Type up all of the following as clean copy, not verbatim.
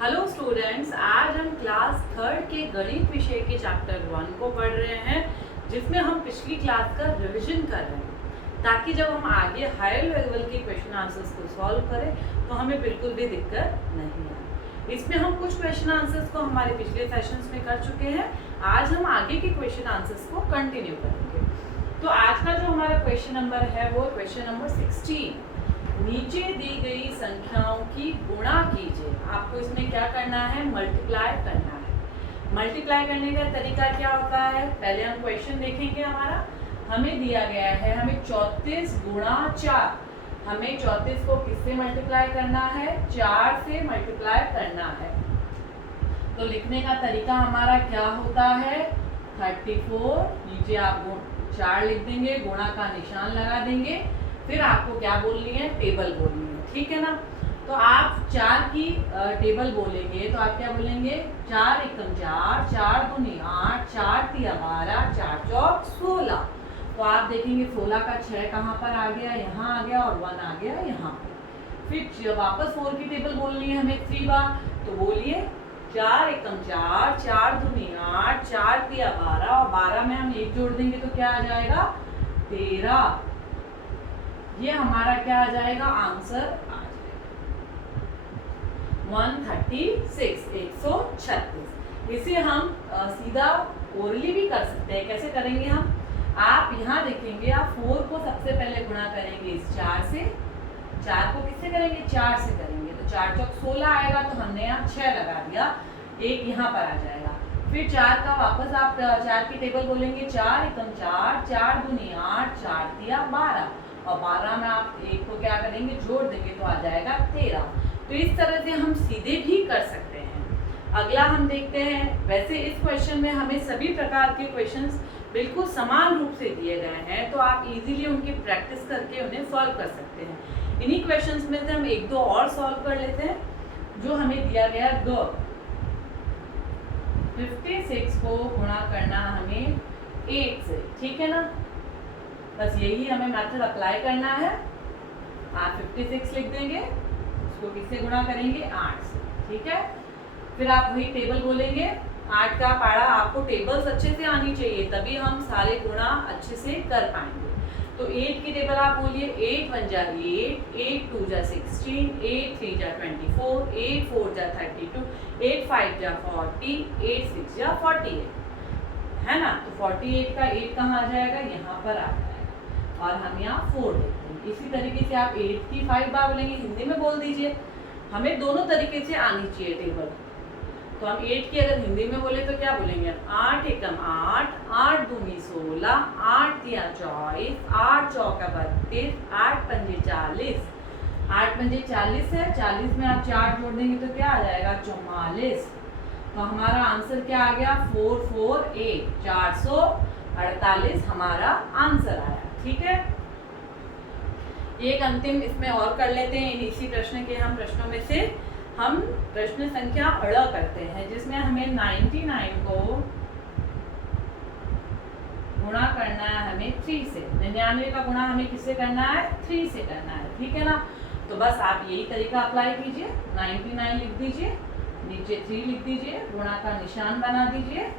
Hello students, आज हम class third के गणित विषय के चैप्टर 1 को पढ़ रहे हैं, जिसमें हम पिछली क्लास का रिवीजन कर रहे हैं ताकि जब हम आगे हायर लेवल के क्वेश्चन आंसर्स को सॉल्व करें तो हमें बिल्कुल भी दिक्कत नहीं आए। इसमें हम कुछ क्वेश्चन आंसर्स को हमारे पिछले सेशंस में कर चुके हैं। आज हम आगे के क्वेश्चन आंसर्स को कंटिन्यू करेंगे। तो आज का जो हमारा क्वेश्चन नंबर है वो क्वेश्चन नंबर 16। नीचे दी गई संख्याओं की गुणा कीजिए। आपको इसमें क्या करना है? मल्टीप्लाई करना है। मल्टीप्लाई करने का तरीका क्या होता है? पहले हम क्वेश्चन देखेंगे। हमें दिया गया है, हमें 34 गुणा 4, हमें 34 को किससे मल्टीप्लाई करना है? 4 से मल्टीप्लाई करना है। तो लिखने का तरीका हमारा क्या होता है? 34, नीचे आप 4 लिख देंगे, गुणा का निशान लगा देंगे, फिर आपको क्या बोलनी है? टेबल बोलनी है, ठीक है ना। तो आप 4 की टेबल बोलेंगे तो आप क्या बोलेंगे? 4 एकम 4, 4 दूनी 8, 4 तिया 12, 4 चौक 16। तो आप देखेंगे 16 का 6 कहाँ पर आ गया? यहाँ आ गया, और 1 आ गया यहाँ पर। फिर वापस 4 की टेबल बोलनी है हमें 3 बार, तो बोलिए 4 एकम 4, 4 दूनी 8, 4 तिया 12, और 12 में हम 1 जोड़ देंगे तो क्या आ जाएगा? 13। ये हमारा क्या आ जाएगा? आंसर आ जाएगा 136, 136। इसे हम सीधा ओरली भी कर सकते हैं। कैसे करेंगे हम? आप यहाँ देखेंगे, आप 4 को सबसे पहले गुणा करेंगे इस 4 से। 4 को किससे करेंगे? 4 से करेंगे, तो 4 चौक 16 आएगा, तो हमने यहाँ 6 लगा दिया, 1 यहाँ पर आ जाएगा। फिर 4 का वापस आप 4 की टेबल बोलेंगे, 4 एकम 4, 4 दूनी 8, 4 तिया 12, और 12 में आप 1 को क्या करेंगे? जोड़ देंगे तो आ जाएगा 13। तो इस तरह से हम सीधे भी कर सकते हैं। अगला हम देखते हैं। वैसे इस क्वेश्चन में हमें सभी प्रकार के क्वेश्चंस बिल्कुल समान रूप से दिए गए हैं, तो आप इजीली उनकी प्रैक्टिस करके उन्हें सॉल्व कर सकते हैं। इन्हीं क्वेश्चंस में से हम 1-2 और सॉल्व कर लेते हैं। जो हमें दिया गया 56 को गुणा करना हमें 8 से, ठीक है ना। बस यही हमें मेथड अप्लाई करना है। आप 56 लिख देंगे, उसको किससे गुणा करेंगे? 8 से, ठीक है। फिर आप वही टेबल बोलेंगे। 8 का पारा आपको टेबल्स अच्छे से आनी चाहिए, तभी हम सारे गुणा अच्छे से कर पाएंगे। तो 8 की टेबल आप बोलिए, 8 1 जा 8, 8 2 जा 16, 8 3 जा 24, 8 4 जा 32, 8 5 जा 40, 8 6 जा 48, है ना। तो 48 का 8 कहाँ आ जाएगा? यहाँ पर आ जाएगा, और हम यहाँ 4 लिखते हैं। इसी तरीके से आप 8 की 5 बार बोलेंगे, हिंदी में बोल दीजिए। हमें दोनों तरीके से आनी चाहिए टेबल। तो हम 8 की अगर हिंदी में बोले तो क्या बोलेंगे? 8 एकम 8, 8 दूनी 16, 8 तिया 24, 8 चौका 32, 8 पंजे 40, 8 पंजे 40 है। 40 में आप 4 जोड़ देंगे तो क्या आ जाएगा? 44। तो हमारा आंसर क्या आ गया? 448, 448 हमारा आंसर आया, ठीक है। एक अंतिम इसमें और कर लेते हैं। इसी प्रश्न के हम प्रश्नों में से हम प्रश्न संख्या 18 करते हैं, जिसमें हमें 99 को गुणा करना है हमें 3 से। 99 का गुणा हमें किससे करना है? 3 से करना है, ठीक है ना। तो बस आप यही तरीका अप्लाई कीजिए। 99 लिख दीजिए, नीचे 3 लिख दीजिए, गुणा का निशान बना दीजिए।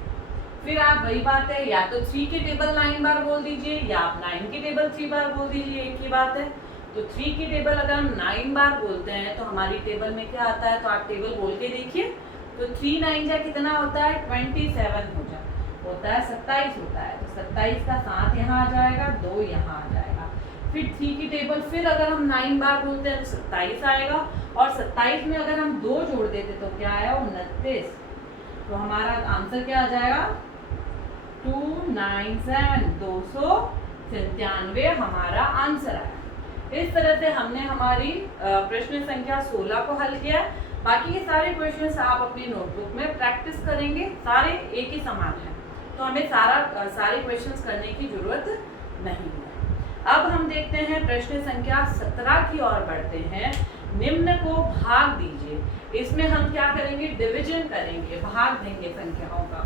फिर आप वही बात है, या तो 3 की टेबल 9 बार बोल दीजिए, या आप 9 की टेबल 3 बार बोल दीजिए, एक ही बात है। तो 3 की टेबल अगर हम 9 बार बोलते हैं तो हमारी टेबल में क्या आता है? तो आप टेबल बोल के देखिए। तो 3 9 जा कितना होता है? 27 होता है, 27 होता है। तो 27 का 7 यहाँ आ जाएगा, 2 यहाँ आ जाएगा। फिर 3 की टेबल फिर अगर हम 9 बार बोलते हैं तो 27 आएगा, और 27 में अगर हम 2 जोड़ देते तो क्या आया? 29। तो हमारा आंसर क्या आ जाएगा? 297, 297 हमारा आंसर आया। इस तरह से हमने हमारी प्रश्न संख्या 16 को हल किया। बाकी के सारे क्वेश्चंस आप अपनी नोटबुक में प्रैक्टिस करेंगे। सारे एक ही समान हैं, तो हमें सारे क्वेश्चंस करने की जरूरत नहीं है। अब हम देखते हैं प्रश्न संख्या 17 की ओर बढ़ते हैं। निम्न को भाग दीजिए। इसमें हम क्या करेंगे? डिवीजन करेंगे, भाग देंगे संख्याओं का।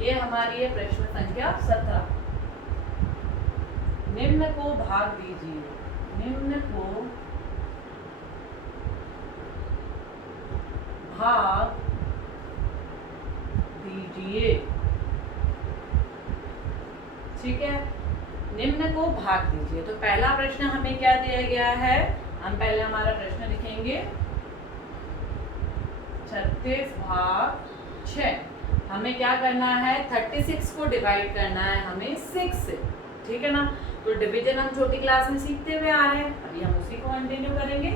ये हमारी है प्रश्न संख्या 17। निम्न को भाग दीजिए, निम्न को भाग दीजिए। ठीक है, निम्न को भाग दीजिए। तो पहला प्रश्न हमें क्या दिया गया है, हम पहले हमारा प्रश्न लिखेंगे 36 भाग 6। हमें क्या करना है, 36 को डिवाइड करना है हमें 6 से। ठीक है ना, तो डिवीजन हम छोटी क्लास में सीखते हुए आ रहे हैं, अभी हम उसी को कंटिन्यू करेंगे।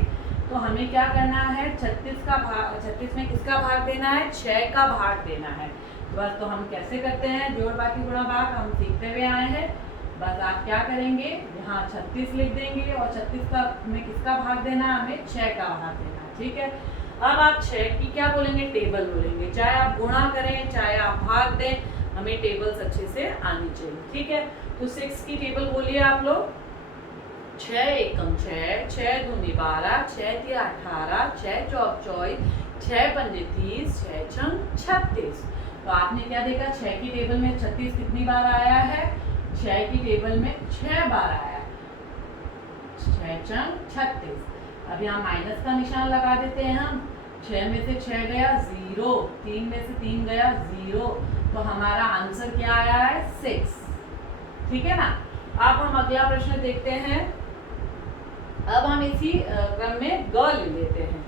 तो हमें क्या करना है, 36 में किसका भाग देना है, 6 का भाग देना है। बस तो हम कैसे करते हैं, जोड़ बाकी गुणा भाग हम सीखते हुए आए हैं। बस आप क्या करेंगे, यहाँ 36 लिख देंगे और 36 का में किसका भाग देना है, हमें 6 का भाग देना है। ठीक है, अब आप 6 की क्या बोलेंगे, टेबल बोलेंगे। चाहे आप गुणा करें चाहे आप भाग दें, हमें टेबल्स अच्छे से आनी चाहिए। ठीक है, तो 6 की टेबल बोलिए आप लोग। 6 एकम 6, 6 दूनी 12, 6 तिया 18, 6 चौक 24, 6 पंजे 30, 6 छंग 36। तो आपने क्या देखा, 6 की टेबल में 36 कितनी बार आया है, 6 की टेबल में 6 बार आया है, 6 छंग 36। अब यहाँ माइनस का निशान लगा देते हैं हम। 6 में से 6 गया 0, 3 में से 3 गया 0, तो हमारा आंसर क्या आया है, 6। ठीक है ना, अब हम अगला प्रश्न देखते हैं। अब हम इसी क्रम में ग ले लेते हैं।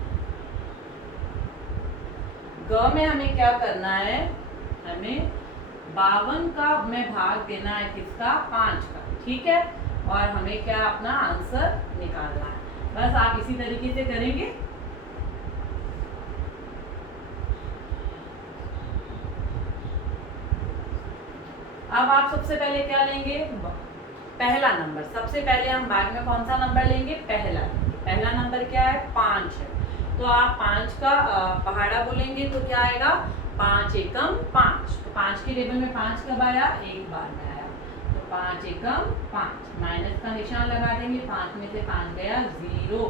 ग में हमें क्या करना है, हमें 52 का में भाग देना है किसका, 5 का। ठीक है, और हमें क्या अपना आंसर निकालना है। बस आप इसी तरीके से करेंगे। अब आप सबसे पहले क्या लेंगे, पहला नंबर। सबसे पहले हम भाग में कौन सा नंबर लेंगे, पहला लेंगे। पहला नंबर क्या है, 5 है। तो आप 5 का पहाड़ा बोलेंगे तो क्या आएगा, 5 एकम 5। तो 5 की टेबल में 5 कब आया, एक बार में आया। तो 5 एकम 5, माइनस का निशान लगा देंगे। 5 में से 5 गया 0।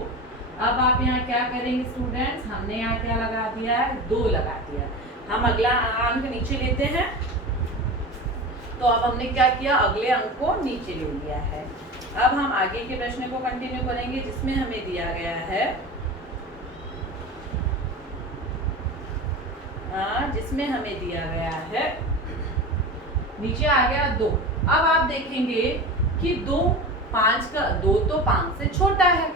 अब आप यहाँ क्या करेंगे स्टूडेंट्स, हमने यहाँ क्या लगा दिया है, 2 लगा दिया। हम अगला अंक नीचे लेते हैं। तो अब हमने क्या किया, अगले अंक को नीचे ले लिया है। अब हम आगे के प्रश्न को कंटिन्यू करेंगे, जिसमें हमें दिया गया है नीचे आ गया 2। अब आप देखेंगे कि 2 तो 5 से छोटा है।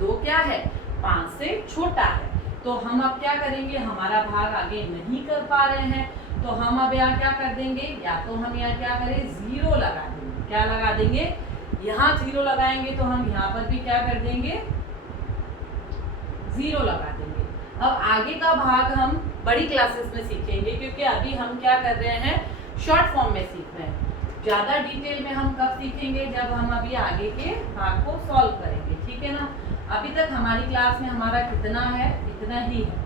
2 क्या है, 5 से छोटा है। तो हम अब क्या करेंगे, हमारा भाग आगे नहीं कर पा रहे हैं, तो हम अब यहाँ क्या कर देंगे, या तो हम यहाँ क्या करें, 0 लगा देंगे। क्या लगा देंगे, यहाँ 0 लगाएंगे तो हम यहाँ पर भी क्या कर देंगे, 0 लगा देंगे। अब आगे का भाग हम बड़ी क्लासेस में सीखेंगे, क्योंकि अभी हम क्या कर रहे हैं, शॉर्ट फॉर्म में सीख रहे हैं। ज़्यादा डिटेल में हम कब सीखेंगे, जब हम अभी आगे के भाग को सॉल्व करेंगे। ठीक है ना, अभी तक हमारी क्लास में हमारा कितना है, इतना ही है।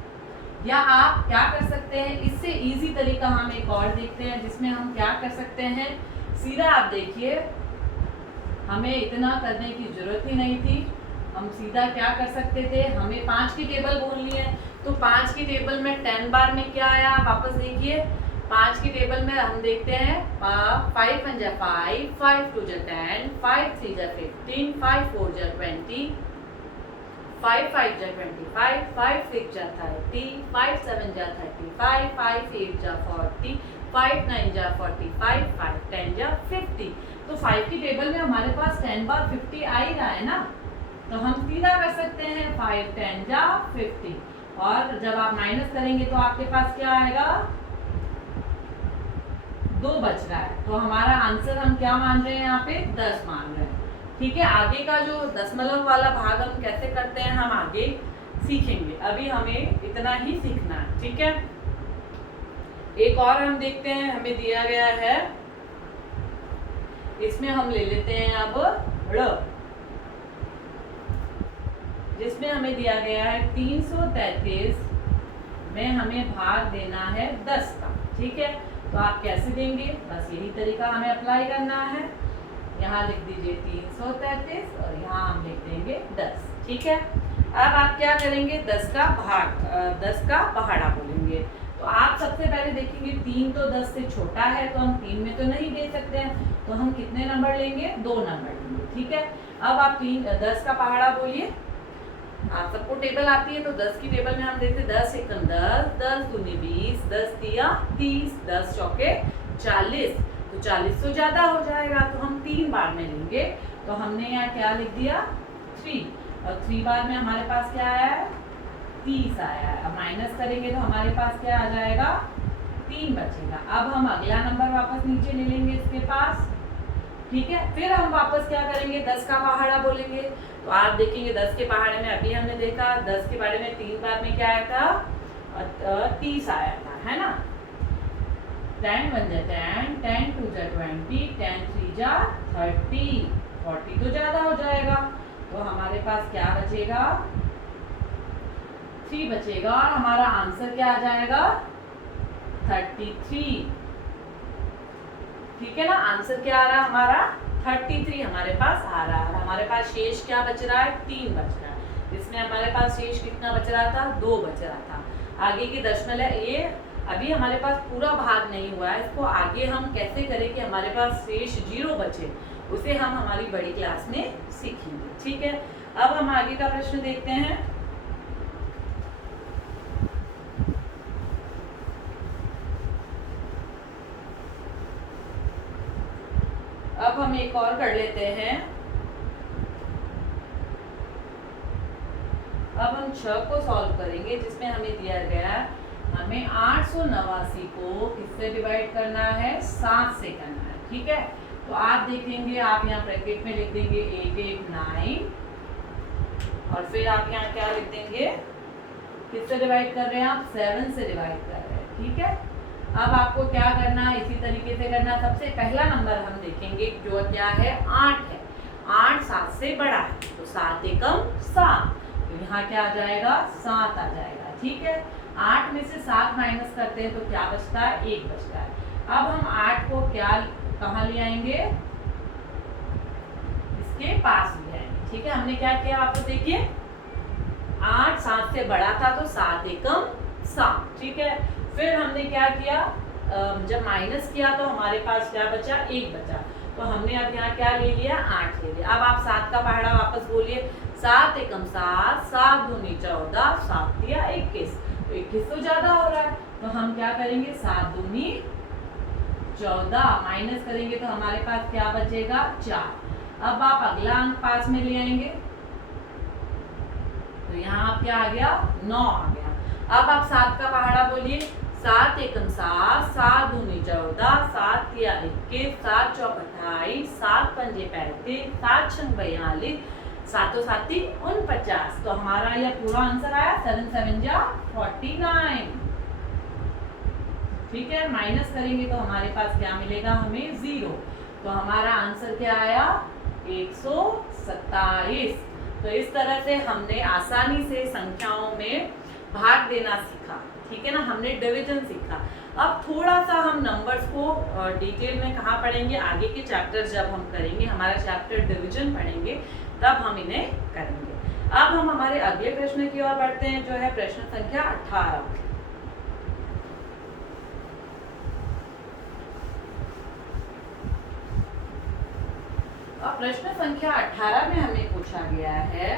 या आप क्या कर सकते हैं, इससे इजी तरीका हम एक और देखते हैं, जिसमें हम क्या कर सकते हैं, सीधा आप देखिए, हमें इतना करने की जरूरत ही नहीं थी। हम सीधा क्या कर सकते थे, हमें 5 की टेबल बोलनी है, तो 5 की टेबल में 10 बार में क्या आया, वापस देखिए। 5 की टेबल में हम देखते हैं 5 1 जा 5, 5 2 जा 10, 5 3 जा 15, 5 4 जा 20, 5 5 जा 25, 5 6 जा 30, 5 7 जा 35, 5 8 जा 40, 5 9 जा 45, 5 10 जा 50। तो 5 की टेबल में हमारे पास 10 बार 50 आ ही रहा है ना, तो हम सीधा कर सकते हैं 5 10 जा 50। और जब आप माइनस करेंगे तो आपके पास क्या आएगा, 2 बच रहा है। तो हमारा आंसर हम क्या मान रहे हैं, यहाँ पे 10 मान रहे हैं। ठीक है, आगे का जो दशमलव वाला भाग हम कैसे करते हैं, हम आगे सीखेंगे। अभी हमें इतना ही सीखना है। ठीक है, एक और हम देखते हैं, हमें दिया गया है, इसमें हम ले लेते हैं अब ड़, जिसमें हमें दिया गया है 333 में हमें भाग देना है 10 का। ठीक है, तो आप कैसे देंगे, बस यही तरीका हमें अप्लाई करना है। यहाँ लिख दीजिए 333 और यहाँ हम लिख देंगे 10। ठीक है, अब आप क्या करेंगे, 10 का पहाड़ा बोलेंगे। तो आप सबसे पहले देखेंगे 3 तो 10 से छोटा है, तो हम 3 में तो नहीं दे सकते हैं, तो हम कितने नंबर लेंगे? 2 नंबर लेंगे। ठीक है, अब आप 10 का पहाड़ा बोलिए। आप सबको टेबल आती है, तो 10 की टेबल में हम देखते 10 एकम 10, 10 दूनी 20, 10 तिया 30, 10 चौके 40। तो 40 तो ज्यादा हो जाएगा, तो हम 3 बार में लेंगे। तो हमने यहाँ क्या लिख दिया? 3, और 3 बार में हमारे पास क्या आया है? 30 आया है। अब माइनस करेंगे तो हमारे पास क्या आ जाएगा? 3 बचेगा। अब हम अगला नंबर वापस नीचे ले लेंगे इसके पास। ठीक है, फिर हम वापस क्या करेंगे? 10 का पहाड़ा बोलेंगे। तो आप देखेंगे 10 के पहाड़े में अभी हमने देखा 10 के पहाड़े में 3 बार में क्या आया था? 30 आया था, है ना। 10 1 जा 10, 10 2 जा 20, 10 3 जा 30, 40 तो ज्यादा हो जाएगा। तो हमारे पास क्या बचेगा? 3 बचेगा, और हमारा आंसर क्या आ जाएगा? 33। ठीक है ना, आंसर क्या आ रहा है हमारा? 33 हमारे पास आ रहा है। हमारे पास शेष क्या बच रहा है? 3 बच रहा है। इसमें हमारे पास शेष कितना बच रहा था? 2 बच रहा था। आगे की दशमलव, ये अभी हमारे पास पूरा भाग नहीं हुआ है, इसको आगे हम कैसे करें कि हमारे पास शेष 0 बचे, उसे हम हमारी बड़ी क्लास में सीखेंगे। ठीक है, अब हम आगे का प्रश्न देखते हैं। अब हम एक और कर लेते हैं। अब हम 6 को सॉल्व करेंगे, जिसमें हमें दिया गया है हमें 889 को किससे डिवाइड करना है? 7 से करना है। ठीक है, तो आप देखेंगे, आप यहाँ ब्रैकेट में लिख देंगे 889, और फिर आप यहाँ क्या लिख देंगे? किससे डिवाइड कर रहे हैं आप? 7 से डिवाइड कर रहे हैं। ठीक है, अब आपको क्या करना है? इसी तरीके से करना है। सबसे पहला नंबर हम देखेंगे जो क्या है? 8 है। 8 7 से बड़ा है, तो 7 एकम 7, तो यहाँ क्या आ जाएगा? 7 आ जाएगा। ठीक है, 8 में से 7 माइनस करते हैं तो क्या बचता है? 1 बचता है। अब हम 8 को कहाँ ले आएंगे? इसके पास ले आएंगे। ठीक है, हमने क्या किया? आपको देखिए, 8 7 से बड़ा था, तो 7 एकम 7। ठीक है, फिर हमने क्या किया? जब माइनस किया तो हमारे पास क्या बचा? 1 बचा। तो हमने अब यहाँ क्या ले लिया? 8 ले लिया। अब आप 7 का पहाड़ा वापस बोलिए। 7 एकम 7, 7 दूनी 14, 7 तिया 21, तो 21 तो ज्यादा हो रहा है, तो हम क्या करेंगे? 7 दूनी 14 माइनस करेंगे तो हमारे पास क्या बचेगा? 4। अब आप अगला अंक पास में ले आएंगे, तो यहाँ आप क्या आ गया? 9 आ गया। अब आप 7 का पहाड़ा बोलिए। 7 एकम 7, 7 दूनी 14, 7 तिया 21, 7 चौक 28, 7 पंजे 35, 7 छंग 42, 7 7 49, तो हमारा यह पूरा आंसर आया 7 7 जा 49। ठीक है, माइनस करेंगे तो हमारे पास क्या मिलेगा? हमें 0। तो हमारा आंसर क्या आया? 127। तो इस तरह से हमने आसानी से संख्याओं में भाग देना सीखा। ठीक है ना, हमने डिवीजन सीखा। अब थोड़ा सा हम नंबर्स को डिटेल में कहाँ पढ़ेंगे? आगे के चैप्टर जब हम करेंगे, हमारा चैप्टर डिवीजन पढ़ेंगे, तब हम इन्हें करेंगे। अब हम हमारे अगले प्रश्न की ओर बढ़ते हैं, जो है प्रश्न संख्या 18। अब प्रश्न संख्या 18 में हमें पूछा गया है,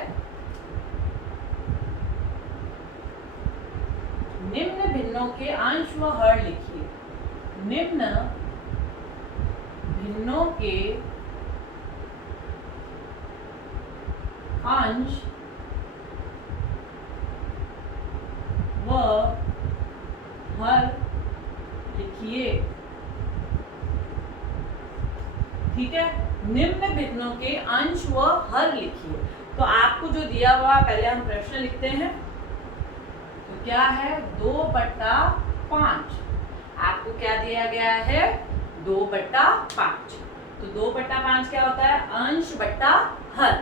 निम्न भिन्नों के अंश व हर लिखिए। निम्न भिन्नों के अंश व हर लिखिए। ठीक है, निम्न भिन्नों के अंश व हर लिखिए। तो आपको जो दिया हुआ, पहले हम प्रश्न लिखते हैं। तो क्या है? 2/5। आपको क्या दिया गया है? 2/5। तो 2/5 क्या होता है? अंश बट्टा हर।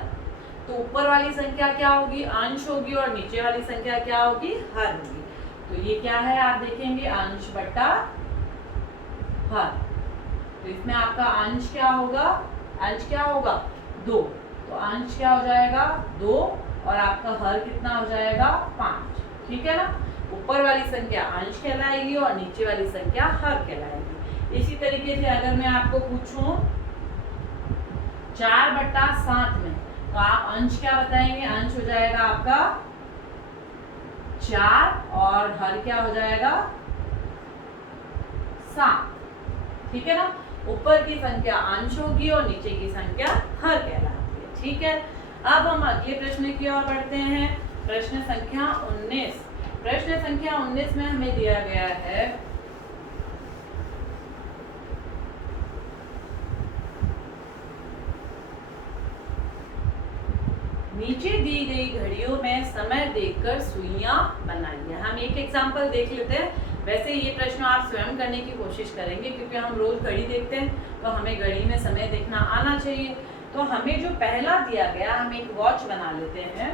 तो ऊपर वाली संख्या क्या होगी? अंश होगी, और नीचे वाली संख्या क्या होगी? हर होगी। तो ये क्या है? आप देखेंगे, अंश बट्टा हर। तो इसमें आपका अंश क्या होगा? अंश क्या होगा? 2। तो अंश क्या हो जाएगा? 2, और आपका हर कितना हो जाएगा? 5। ठीक है ना। ऊपर वाली संख्या अंश कहलाएगी और नीचे वाली संख्या हर कहलाएगी। इसी तरीके से अगर मैं आपको पूछूं 4/7 में, तो आप अंश क्या बताएंगे? अंश हो जाएगा आपका 4 और हर क्या हो जाएगा 7। ठीक है ना? ऊपर की संख्या अंश होगी और नीचे की संख्या हर कहलाती है। ठीक है, अब हम अगले प्रश्न की ओर बढ़ते हैं। प्रश्न संख्या 19। प्रश्न संख्या 19 में हमें दिया गया है नीचे दी गई घड़ियों में समय देखकर सुइयां बनाइए। हम एक एग्जांपल देख लेते हैं। वैसे ये प्रश्न आप स्वयं करने की कोशिश करेंगे क्योंकि हम रोज घड़ी देखते हैं, तो हमें घड़ी में समय देखना आना चाहिए। तो हमें जो पहला दिया गया, हम एक वॉच बना लेते हैं।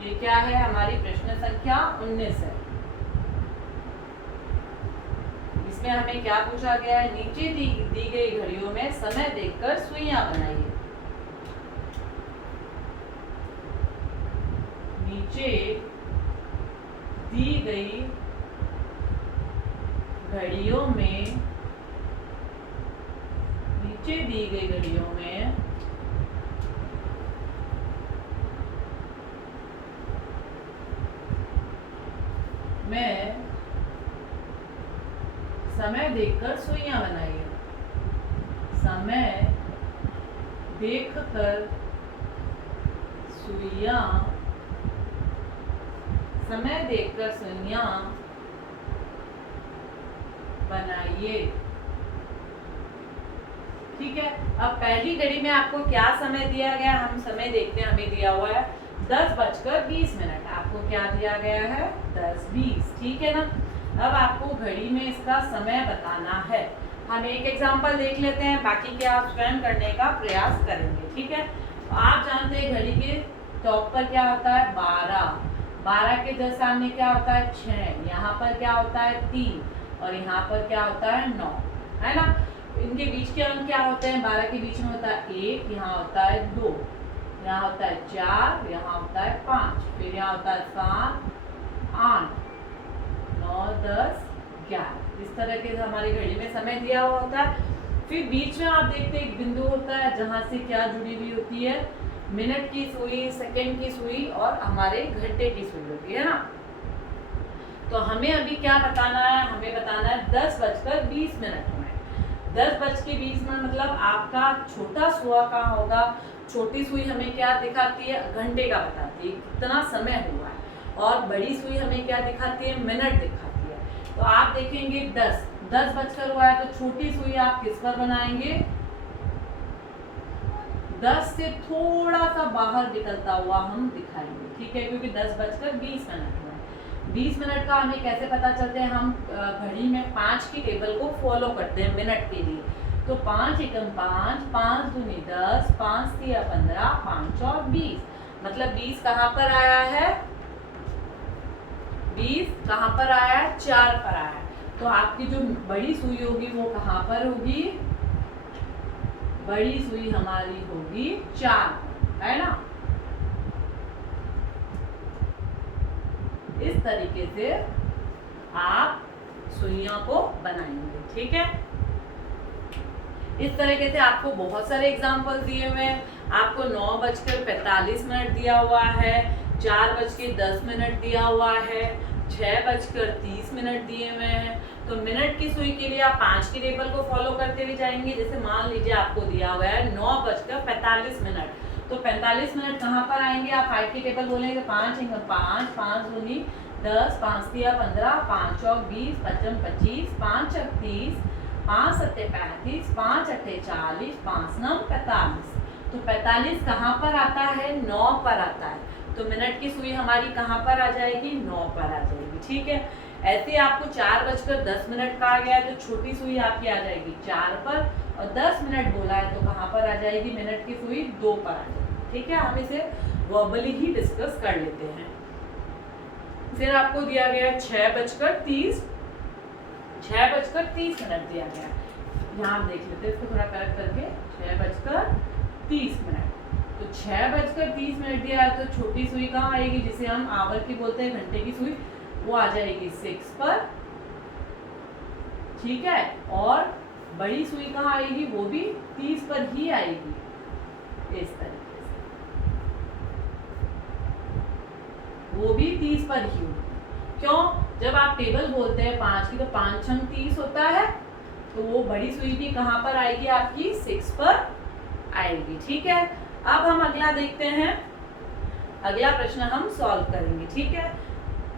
ये क्या है? हमारी प्रश्न संख्या 19 है। इसमें हमें क्या पूछा गया है? नीचे दी गई घड़ियों में समय देखकर सुइयां बनाइए। नीचे दी गई घड़ियों में मैं समय देखकर सुइयां बनाइए। समय देखकर सुइयां बनाइए। ठीक है, अब पहली घड़ी में आपको क्या समय दिया गया? हम समय देखते हैं, हमें दिया हुआ है 10:20। आपको क्या दिया गया है? 10:20। ठीक है ना? अब आपको घड़ी में इसका समय बताना है। हम एक एग्जांपल देख लेते हैं, बाकी के आप स्वयं करने का प्रयास करेंगे। ठीक है, तो आप जानते हैं घड़ी के टॉप पर क्या होता है? 12 के जस्ट सामने क्या होता है? 6। यहाँ पर क्या होता है? 3 और यहाँ पर क्या होता है? 9, है ना? इनके बीच के अंक क्या होते हैं? 12 के बीच में होता है 1, यहाँ होता है 2, यहाँ होता है 4, यहाँ होता है 5, फिर यहाँ होता है 7, 8, 9, 10, 11। इस तरह के हमारी घड़ी में समय दिया हुआ होता है। फिर बीच में आप देखते हैं एक बिंदु होता है जहाँ से क्या जुड़ी हुई होती है? मिनट की सुई, सेकंड की सुई और हमारे घंटे की सुई होती है ना। तो हमें अभी क्या बताना है? हमें बताना है 10:20 में। 10:20 मतलब आपका छोटा सुआ कहाँ होगा? छोटी सुई हमें क्या दिखाती है? घंटे का बताती है कितना समय हुआ है, और बड़ी सुई हमें क्या दिखाती है? मिनट दिखाती है। तो आप देखेंगे 10 बजकर हुआ है, तो छोटी सुई आप किस पर बनाएंगे? 10 से थोड़ा सा बाहर निकलता हुआ हम दिखाएंगे। ठीक है, क्योंकि 10:20 हुआ है। 20 मिनट का हमें कैसे पता चलते हैं? हम घड़ी में 5 की टेबल को फॉलो करते हैं मिनट के लिए। तो 5 एकम 5, 5 दूनी 10, 5 तिया 15, 5 और 20। मतलब 20 कहाँ पर आया है? 20 कहाँ पर आया है? 4 पर आया है। तो आपकी जो बड़ी सुई होगी वो कहाँ पर होगी? बड़ी सुई हमारी होगी 4, है ना? इस तरीके से आप सुइयों को बनाएंगे। ठीक है, इस तरीके से आपको बहुत सारे एग्जाम्पल दिए हुए हैं। आपको 9:45 दिया हुआ है, 4:10 दिया हुआ है, 6:30 दिए हुए हैं। तो मिनट की सुई के लिए आप 5 की टेबल को फॉलो करते हुए जाएंगे। जैसे मान लीजिए आपको दिया हुआ है 9:45, तो 45 मिनट कहाँ पर आएंगे? आप 5 की टेबल बोलेंगे 5 एकम 5, 5 दूनी 10, 5 तिया 15, 5 और 20, 5 25, 5 30, 5 7 35, 5 8 40, 5 9 45। तो 45 कहाँ पर आता है? 9 पर आता है। तो मिनट की सुई हमारी कहाँ पर आ जाएगी? 9 पर आ जाएगी। ठीक है, ऐसे आपको 4:10 का आ गया तो छोटी सुई आपकी आ जाएगी 4 पर, और 10 मिनट बोला है तो कहाँ पर आ जाएगी? मिनट की सुई 2 पर आ जाएगी। ठीक है, हम इसे वर्बली ही डिस्कस कर लेते हैं। फिर आपको दिया गया 6:30 दिया गया। यहाँ आप देख लेते हैं इसको थोड़ा करेक्ट करके, 6:30। तो 6:30 दिया है, तो छोटी सुई कहाँ आएगी, जिसे हम आवर की बोलते हैं, घंटे की सुई, वो आ जाएगी 6 पर, ठीक है। और बड़ी सुई कहाँ आएगी, वो भी 30 पर ही आएगी, इस तरीके से, वो भी 30 पर ही होगी। क्यों? जब आप टेबल बोलते हैं 5 की, तो 5 छंग 30 होता है, तो वो बड़ी सुई भी कहाँ पर आएगी, आपकी 6 पर आएगी, ठीक है। अब हम अगला देखते हैं, अगला प्रश्न हम सॉल्व करेंगे, ठीक है।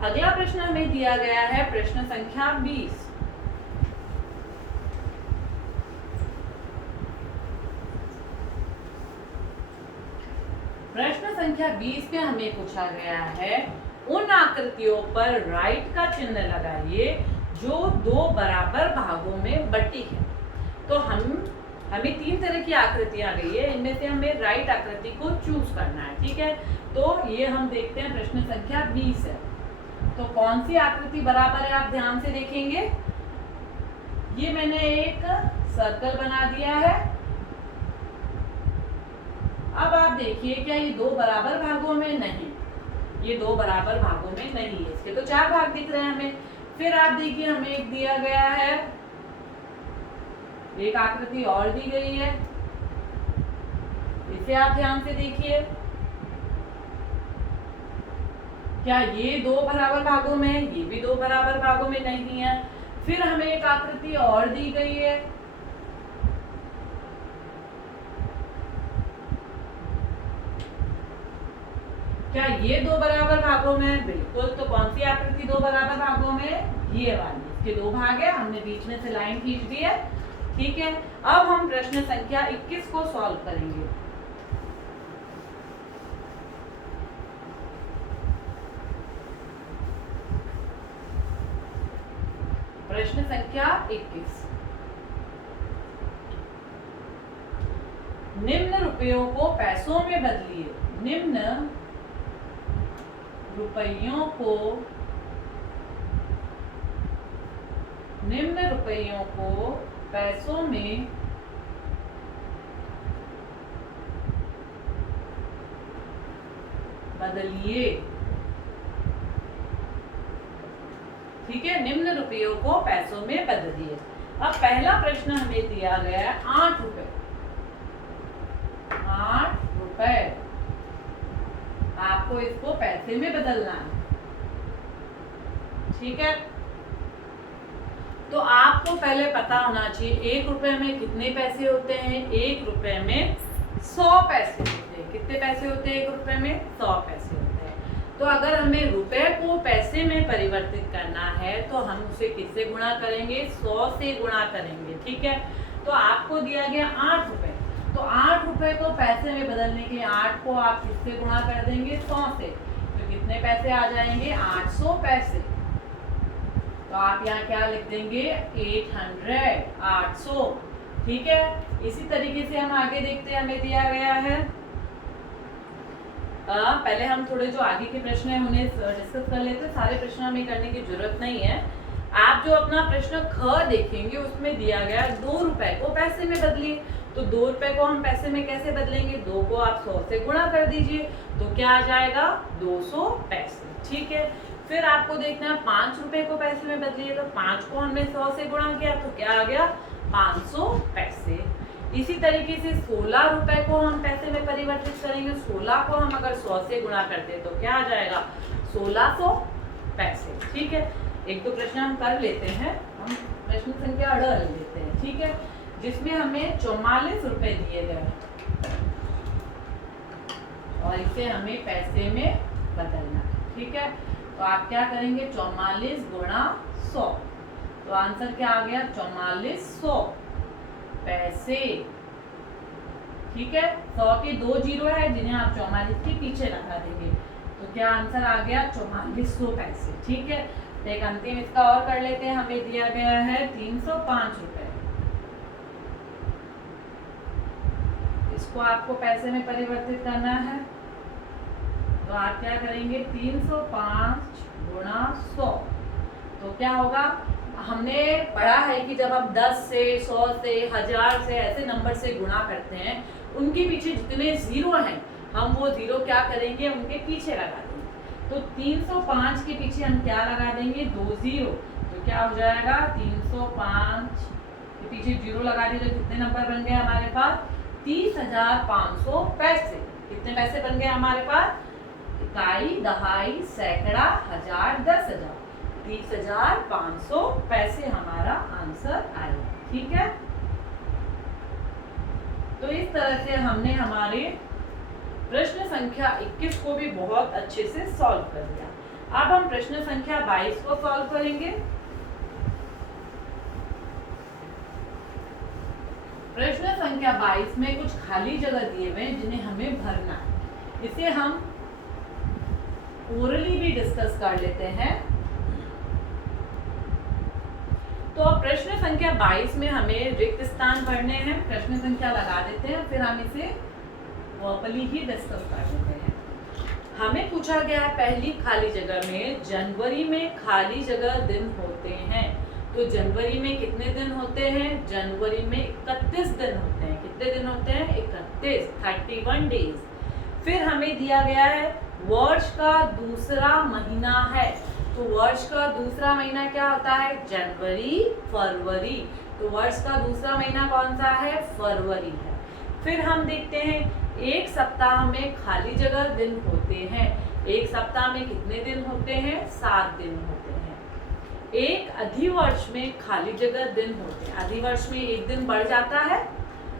अगला प्रश्न हमें दिया गया है प्रश्न संख्या 20। प्रश्न संख्या 20 में हमें पूछा गया है, उन आकृतियों पर राइट का चिन्ह लगाइए जो दो बराबर भागों में बटी है। तो हमें 3 तरह की आकृतियां गई है, इनमें से हमें राइट आकृति को चूज करना है, ठीक है। तो ये हम देखते हैं, प्रश्न संख्या 20 है। तो कौन सी आकृति बराबर है, आप ध्यान से देखेंगे। ये मैंने एक सर्कल बना दिया है। अब आप देखिए, क्या ये दो बराबर भागों में? नहीं, ये दो बराबर भागों में नहीं है, इसके तो 4 भाग दिख रहे हैं हमें। फिर आप देखिए, हमें एक दिया गया है, एक आकृति और दी गई है, इसे आप ध्यान से देखिए। क्या ये दो बराबर भागों में है? ये भी दो बराबर भागों में नहीं है। फिर हमें एक आकृति और दी गई है, क्या ये दो बराबर भागों में है? बिल्कुल। तो कौन सी आकृति दो बराबर भागों में? ये वाली, इसके 2 भाग है, हमने बीच में से लाइन खींच दी है, ठीक है। अब हम प्रश्न संख्या 21 को सॉल्व करेंगे। प्रश्न संख्या 21, निम्न रुपयों को पैसों में बदलिए। निम्न रुपयों को पैसों में बदलिए, ठीक है। निम्न रुपयों को पैसों में बदलिए। अब पहला प्रश्न हमें दिया गया है 8 रुपए। 8 रुपए आपको इसको पैसे में बदलना है, ठीक है। तो आपको पहले पता होना चाहिए 1 रुपए में कितने पैसे होते हैं। 1 रुपए में 100 पैसे होते हैं। कितने पैसे होते हैं 1 रुपए में? 100 पैसे होते हैं। तो अगर हमें रुपए को पैसे में परिवर्तित करना है, तो हम उसे किससे गुणा करेंगे? 100 से गुणा करेंगे, ठीक है। तो आपको दिया गया 8 रुपए, तो 8 रुपए को पैसे में बदलने के लिए 8 को आप किससे गुणा कर देंगे? 100 से। तो कितने पैसे आ जाएंगे? 800 पैसे। तो आप यहाँ क्या लिख देंगे? 800, 800, ठीक है। इसी तरीके से हम आगे देखते हैं, हमें दिया गया है, पहले हम थोड़े जो आगे के प्रश्न है उन्हें डिस्कस कर लेते हैं। सारे प्रश्न हमें करने की जरूरत नहीं है। आप जो अपना प्रश्न ख देखेंगे, उसमें दिया गया 2 रुपए को पैसे में बदलिए। तो 2 रुपए को हम पैसे में कैसे बदलेंगे? 2 को आप 100 से गुणा कर दीजिए, तो क्या आ जाएगा? 200 पैसे, ठीक है। फिर आपको देखना है 5 रुपए को पैसे में बदलिए, तो 5 को हमने 100 से गुणा किया, तो क्या आ गया? 500 पैसे। इसी तरीके से 16 रुपए को हम पैसे में परिवर्तित करेंगे। 16 को हम अगर 100 से गुणा करते हैं, तो क्या आ जाएगा? 1600 पैसे, ठीक है। एक दो प्रश्न हम कर लेते हैं, हम प्रश्न संख्या 18 लेते हैं, ठीक है, जिसमें हमें 44 रुपए दिए गए और इसे हमें पैसे में बदलना, ठीक है। तो आप क्या करेंगे? 44 गुणा 100, तो आंसर क्या आ गया? 4400 पैसे, ठीक है। 100 के 2 जीरो है, जिन्हें आप 44 के पीछे लगा देंगे, तो क्या आंसर आ गया? 4400 पैसे, ठीक है। तो एक अंतिम इसका और कर लेते हैं, हमें दिया गया है 305 रुपए। इसको आपको पैसे में परिवर्तित करना है, तो आप क्या करेंगे? 305 गुणा 100, तो क्या होगा? हमने पढ़ा है कि जब हम 10 से, 100 से, 1000 से ऐसे नंबर से गुणा करते हैं, उनके पीछे जितने जीरो हैं हम वो जीरो क्या करेंगे, उनके पीछे लगा देंगे। तो 305 के पीछे हम क्या लगा देंगे, 2 जीरो। तो क्या हो जाएगा, 305 के पीछे जीरो लगा दिए तो कितने नंबर बन गए हमारे पास, 30,500 पैसे। कितने पैसे बन गए हमारे पास, इकाई, दहाई, सैकड़ा, हजार, 10,000, 30,500 पैसे हमारा आंसर आएगा। ठीक है, तो इस तरह से हमने हमारे प्रश्न संख्या 21 को भी बहुत अच्छे से सॉल्व कर दिया। अब हम प्रश्न संख्या 22 को सॉल्व करेंगे। प्रश्न संख्या 22 में कुछ खाली जगह दिए हुए हैं जिन्हें हमें भरना है। इसे हम ओरली भी डिस्कस कर लेते हैं। तो अब प्रश्न संख्या 22 में हमें रिक्त स्थान भरने हैं। प्रश्न संख्या लगा देते हैं, फिर हम इसे वर्बली ही डिस्कस कर लेते हैं। हमें पूछा गया पहली खाली जगह में, जनवरी में खाली जगह दिन होते हैं। तो जनवरी में कितने दिन होते हैं, जनवरी में 31 दिन होते हैं। कितने दिन होते हैं, 31, 31 डेज। फिर हमें दिया गया है वर्ष का दूसरा महीना है। तो वर्ष का दूसरा महीना क्या होता है, जनवरी, फरवरी। तो वर्ष का दूसरा महीना कौन सा है, फरवरी है। फिर हम देखते हैं एक सप्ताह में खाली जगह दिन होते हैं। एक सप्ताह में कितने दिन होते हैं, 7 दिन होते हैं। एक अधिवर्ष में खाली जगह दिन होते हैं। अधिवर्ष में एक दिन बढ़ जाता है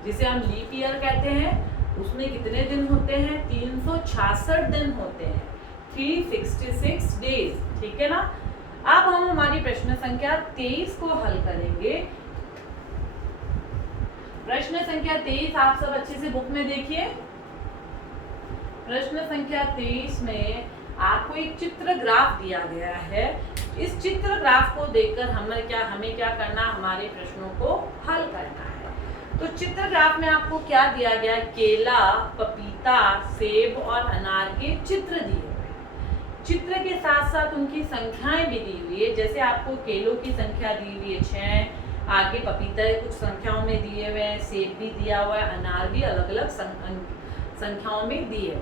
जिसे हम लीप ईयर कहते हैं। उसमें कितने दिन होते हैं, 366 दिन होते हैं, 366 डेज। ठीक है ना। अब हम हमारी प्रश्न संख्या 23 को हल करेंगे। प्रश्न संख्या 23 आप सब अच्छे से बुक में देखिए। प्रश्न संख्या 23 में आपको एक चित्र ग्राफ दिया गया है। इस चित्र ग्राफ को देखकर हमें क्या करना, हमारे प्रश्नों को हल करना है। तो चित्र ग्राफ में आपको क्या दिया गया, केला, पपीता, सेब और अनार के चित्र दिए हुए हैं। चित्र के साथ साथ उनकी संख्याएं भी दी हुई है। जैसे आपको केलों की संख्या दी हुई है 6, आगे पपीता कुछ संख्याओं में दिए हुए हैं, सेब भी दिया हुआ है, अनार भी अलग अलग संख्याओं में दिए।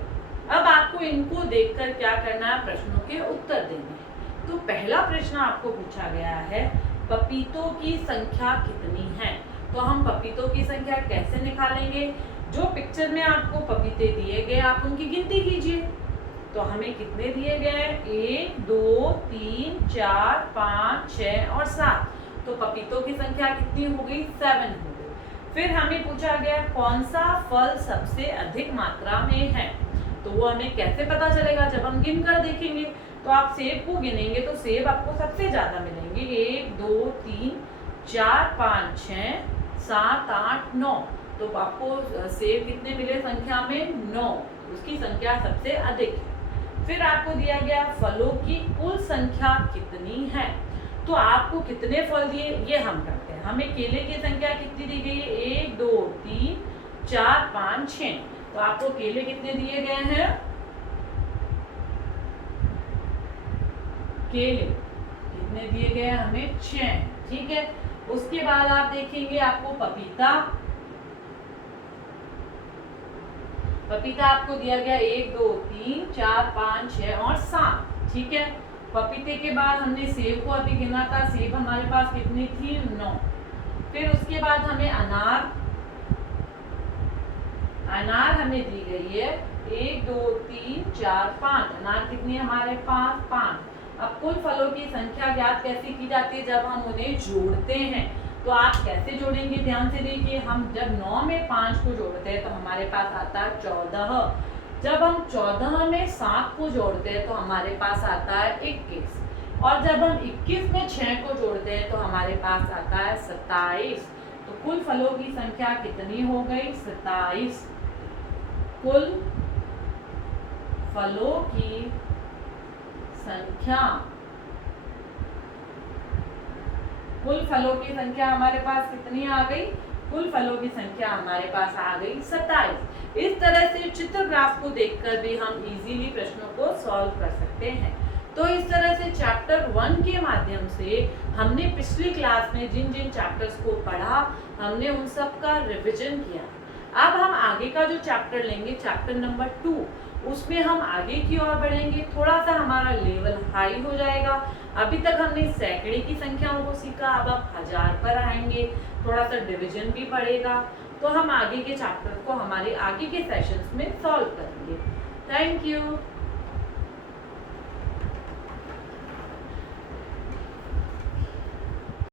अब आपको इनको देखकर क्या करना है, प्रश्नों के उत्तर देने हैं। तो पहला प्रश्न आपको पूछा गया है, पपीतों की संख्या कितनी है। तो हम पपीतों की संख्या कैसे निकालेंगे, जो पिक्चर में आपको पपीते दिए गए आप उनकी गिनती कीजिए। तो हमें कितने दिए गए, 1, 2, 3, 4, 5, 6 और 7। तो पपीतों की संख्या कितनी हो गई, 7 हो गई। फिर हमें पूछा गया कौन सा फल सबसे अधिक मात्रा में है। तो वो हमें कैसे पता चलेगा, जब हम गिन कर देखेंगे। तो आप सेब को गिनेंगे तो सेब आपको सबसे ज्यादा मिलेंगे, 1, 2, 3, 4, 5, 6, 7, 8, 9। तो आपको सेब कितने मिले संख्या में, 9। उसकी संख्या सबसे अधिक है। फिर आपको दिया गया फलों की कुल संख्या कितनी है। तो आपको कितने फल दिए ये हम करते हैं। हमें केले की संख्या कितनी दी गई है, 1, 2, 3, 4, 5, 6। तो आपको केले कितने दिए गए हैं, केले कितने दिए गए हैं हमें, 6। ठीक है। उसके बाद आप देखेंगे आपको पपीता आपको दिया गया 1, 2, 3, 4, 5, 6 और 7। ठीक है। पपीते के बाद हमने सेब को अभी गिना था, सेब हमारे पास कितनी थी, 9। फिर उसके बाद हमें अनार हमें दी गई है 1, 2, 3, 4, 5। अनार कितनी हमारे पास, 5। अब कुल फलों की संख्या ज्ञात कैसे की जाती है, जब हम उन्हें जोड़ते हैं। तो आप कैसे जोड़ेंगे, ध्यान से देखिए। हम जब 9 में 5 को जोड़ते हैं तो हमारे पास आता है 14। जब हम 14 में 7 को जोड़ते हैं तो हमारे पास आता है 21। और जब हम 21 में 6 को जोड़ते हैं तो हमारे पास आता है 27। तो कुल फलों की संख्या कितनी हो गई, 27। कुल फलों की संख्या हमारे पास कितनी आ गई, कुल फलों की संख्या हमारे पास आ गई 27। इस तरह से चित्र ग्राफ को देखकर भी हम इजीली प्रश्नों को सॉल्व कर सकते हैं। तो इस तरह से चैप्टर 1 के माध्यम से हमने पिछली क्लास में जिन जिन चैप्टर्स को पढ़ा, हमने उन सब का रिवीजन किया। अब हम आगे का जो चैप्टर लेंगे, चैप्टर नंबर 2, उसमें हम आगे की ओर बढ़ेंगे, थोड़ा सा हमारा लेवल हाई हो जाएगा। अभी तक हमने सैकड़े की संख्याओं को सीखा, अब आप हजार पर आएंगे, थोड़ा सा डिवीजन भी पड़ेगा। तो हम आगे के चैप्टर को हमारे आगे के सेशंस में सॉल्व करेंगे। Thank you.